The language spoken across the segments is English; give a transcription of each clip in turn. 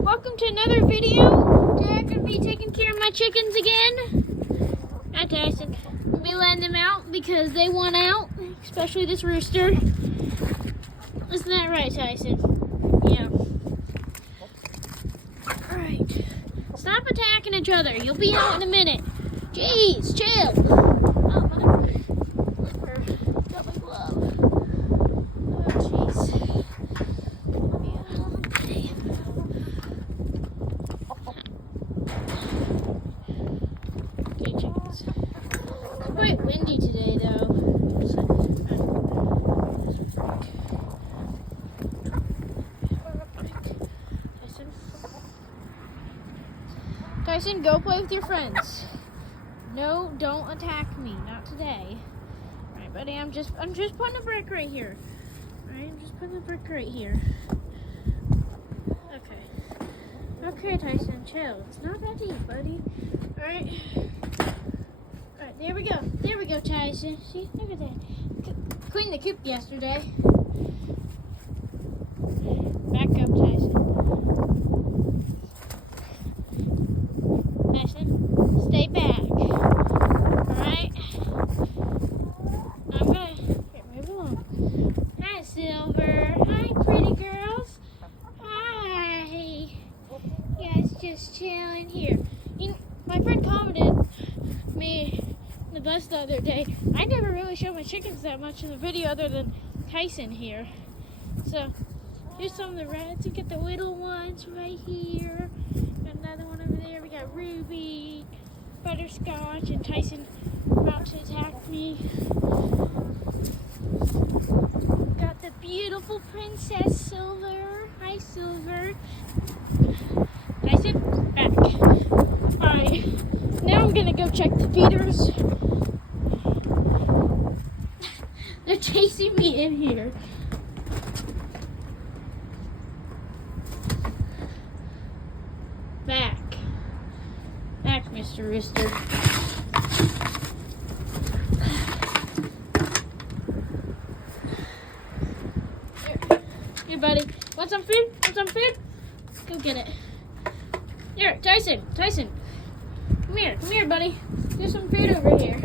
welcome to another video. Today I'm going to be taking care of my chickens again. Hi Tyson. I'm going to be letting them out because they want out, especially this rooster. Isn't that right, Tyson? Yeah. Alright. Stop attacking each other. You'll be out in a minute. Jeez, chill. Oh, my flipper. Got my glove. Oh, jeez. Okay, chickens. It's quite windy today, though. Tyson, go play with your friends. No, don't attack me. Not today. All right, buddy. I'm just putting a brick right here. All right, I'm just putting a brick right here. Okay, Tyson, chill. It's not that deep, buddy. All right. All right, there we go. There we go, Tyson. See, look at that. Cleaned the coop yesterday. Back up, Tyson. Tyson, stay back. Alright? I'm gonna move along. Hi, Silver. Hi, pretty girls. Hi. You guys just chilling here. My friend commented me on the bus the other day. I never really showed my chickens that much in the video other than Tyson here. So here's some of the reds. We got the little ones right here. Got another one over there. We got Ruby, Butterscotch, and Tyson about to attack me. Got the beautiful Princess Silver. Hi, Silver. Tyson, back. Alright, now I'm gonna go check the feeders. They're chasing me in here. Back, Mr. Rooster. Here, buddy. Want some food? Want some food? Go get it. Here, Tyson. Come here, buddy. There's some food over here.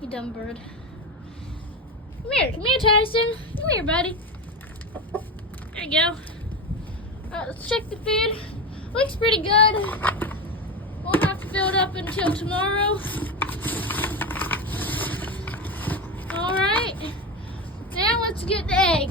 You dumb bird. Come here, Tyson. Come here, buddy. There you go. Let's check the food. Looks pretty good. Won't have to fill it up until tomorrow. Alright. Now let's get the egg.